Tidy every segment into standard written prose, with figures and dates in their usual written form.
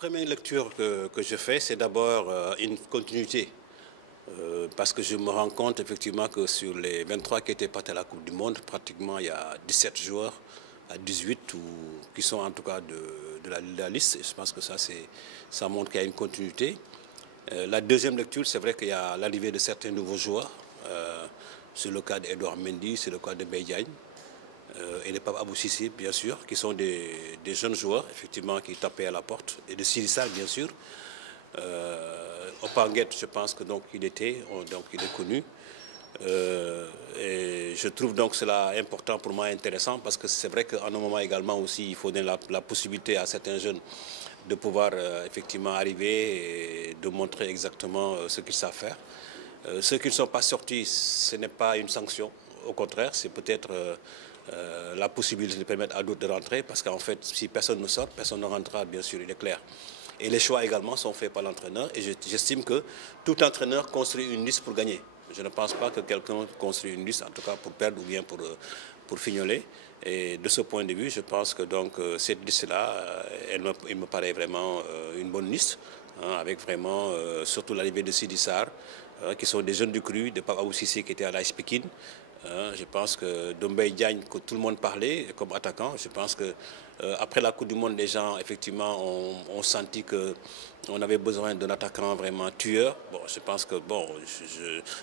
première lecture que je fais, c'est d'abord une continuité. Parce que je me rends compte effectivement que sur les 23 qui étaient partis à la Coupe du Monde, pratiquement il y a 17 joueurs à 18 qui sont en tout cas de la liste. Et je pense que ça montre qu'il y a une continuité. La deuxième lecture, c'est vrai qu'il y a l'arrivée de certains nouveaux joueurs. C'est le cas d'Edouard Mendy, c'est le cas de Mbaye Diagne. Et de Pape Abou Cissé, bien sûr, qui sont des jeunes joueurs, effectivement, qui tapaient à la porte. Et de Sidi Sarr, bien sûr. Opanguette, je pense que donc il est connu. Et je trouve donc cela important pour moi, intéressant, parce que c'est vrai qu'à un moment également aussi, il faut donner la possibilité à certains jeunes de pouvoir effectivement arriver et de montrer exactement ce qu'ils savent faire. Ceux qui ne sont pas sortis, ce n'est pas une sanction. Au contraire, c'est peut-être la possibilité de permettre à d'autres de rentrer, parce qu'en fait, si personne ne sort, personne ne rentrera, bien sûr, il est clair. Et les choix également sont faits par l'entraîneur. Et j'estime que tout entraîneur construit une liste pour gagner. Je ne pense pas que quelqu'un construit une liste, en tout cas pour perdre ou bien pour fignoler. Et de ce point de vue, je pense que donc, cette liste-là, il me paraît vraiment une bonne liste, hein, avec vraiment surtout l'arrivée de Sidi Sarr, qui sont des jeunes du cru, de Pape Abou Cissé qui était à l'AS Pikine. Je pense que Mbaye Diagne, que tout le monde parlait comme attaquant, je pense que après la Coupe du Monde, les gens effectivement ont senti qu'on avait besoin d'un attaquant vraiment tueur. Bon, je pense que bon,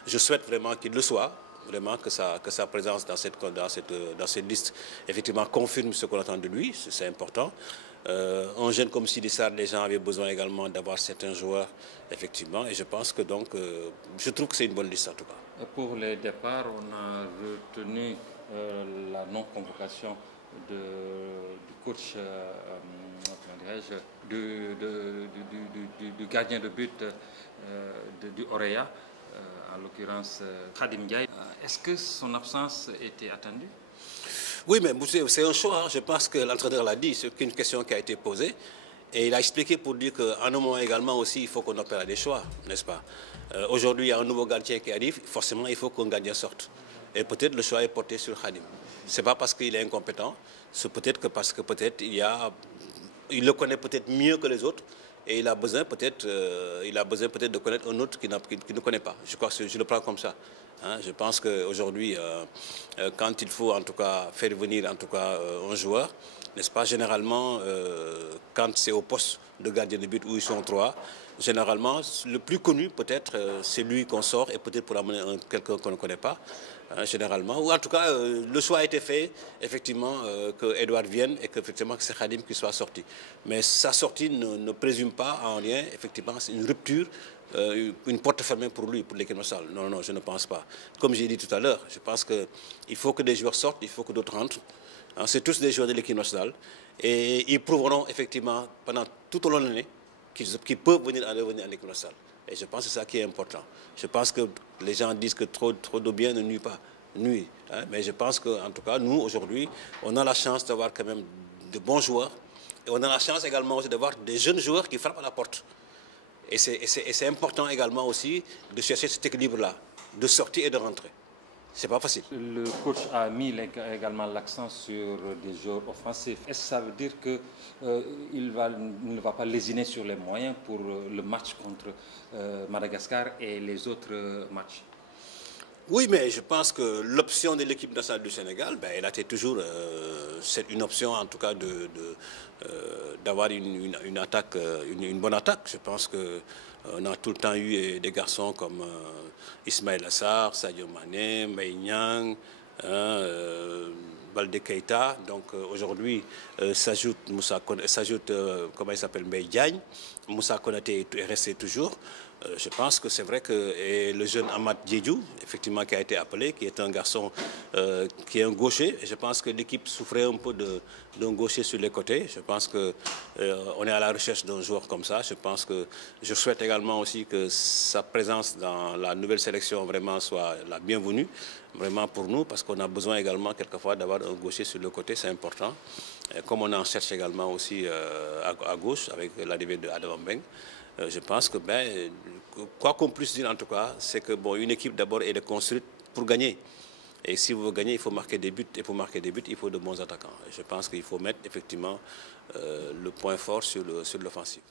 je souhaite vraiment qu'il le soit, vraiment que sa présence dans cette liste effectivement confirme ce qu'on attend de lui, c'est important. Un jeune comme Sidi Sarr, les gens avaient besoin également d'avoir certains joueurs, effectivement, et je pense que donc, je trouve que c'est une bonne liste en tout cas. Pour les départs, on a retenu la non-convocation du coach, du gardien de but du Orea, en l'occurrence Khadim Ndiaye. Est-ce que son absence était attendue? Oui, mais c'est un choix. Hein. Je pense que l'entraîneur l'a dit. C'est une question qui a été posée. Et il a expliqué pour dire qu'à un moment également aussi, il faut qu'on opère à des choix, n'est-ce pas? Aujourd'hui, il y a un nouveau gardien qui arrive. Forcément, il faut qu'un gardien sorte. Et peut-être le choix est porté sur Khadim. Ce n'est pas parce qu'il est incompétent. C'est peut-être que parce que peut-être il le connaît peut-être mieux que les autres. Et il a besoin peut-être de connaître un autre qu'il ne connaît pas. Je crois que je le prends comme ça. Hein, je pense qu'aujourd'hui, quand il faut en tout cas faire venir en tout cas un joueur, n'est-ce pas, généralement, quand c'est au poste de gardien de but où ils sont trois, généralement, le plus connu peut-être, c'est lui qu'on sort et peut-être pour amener quelqu'un qu'on ne connaît pas, hein, généralement. Ou en tout cas, le choix a été fait, effectivement, que Edouard vienne et que c'est Khadim qui soit sorti. Mais sa sortie ne présume pas en rien, effectivement, c'est une rupture, une porte fermée pour lui, pour l'équipe nationale. Non, non, je ne pense pas. Comme j'ai dit tout à l'heure, je pense qu'il faut que des joueurs sortent, il faut que d'autres rentrent. C'est tous des joueurs de l'équipe nationale. Et ils prouveront effectivement pendant tout au long de l'année qu'ils peuvent venir en l'équipe nationale. Et je pense que c'est ça qui est important. Je pense que les gens disent que trop de bien ne nuit pas. Nuit, hein, mais je pense qu'en tout cas, nous, aujourd'hui, on a la chance d'avoir quand même de bons joueurs. Et on a la chance également aussi d'avoir des jeunes joueurs qui frappent à la porte. Et c'est important également aussi de chercher cet équilibre-là, de sortir et de rentrer. C'est pas facile. Le coach a mis également l'accent sur des joueurs offensifs. Est-ce que ça veut dire qu'il ne va pas lésiner sur les moyens pour le match contre Madagascar et les autres matchs? Oui, mais je pense que l'option de l'équipe nationale du Sénégal, elle a été toujours une option, en tout cas, d'avoir une attaque, une bonne attaque. Je pense qu'on a tout le temps eu des garçons comme Ismaël Assar, Sadio Mané, Mbaye Niang, Baldé Keita. Donc aujourd'hui, s'ajoute comment il s'appelle, Mbaye Diagne. Moussa Konaté est resté toujours. Je pense que c'est vrai que le jeune Amad Diédhiou, effectivement, qui a été appelé, qui est un garçon qui est un gaucher, et je pense que l'équipe souffrait un peu d'un gaucher sur les côtés. Je pense qu'on est à la recherche d'un joueur comme ça. Je souhaite également aussi que sa présence dans la nouvelle sélection vraiment soit la bienvenue, vraiment pour nous, parce qu'on a besoin également quelquefois d'avoir un gaucher sur le côté, c'est important. Et comme on en cherche également aussi à gauche avec l'arrivée de Adam Mbeng. Je pense que, quoi qu'on puisse dire en tout cas, c'est que une équipe d'abord elle est construite pour gagner. Et si vous voulez gagner, il faut marquer des buts. Et pour marquer des buts, il faut de bons attaquants. Et je pense qu'il faut mettre effectivement le point fort sur l'offensive.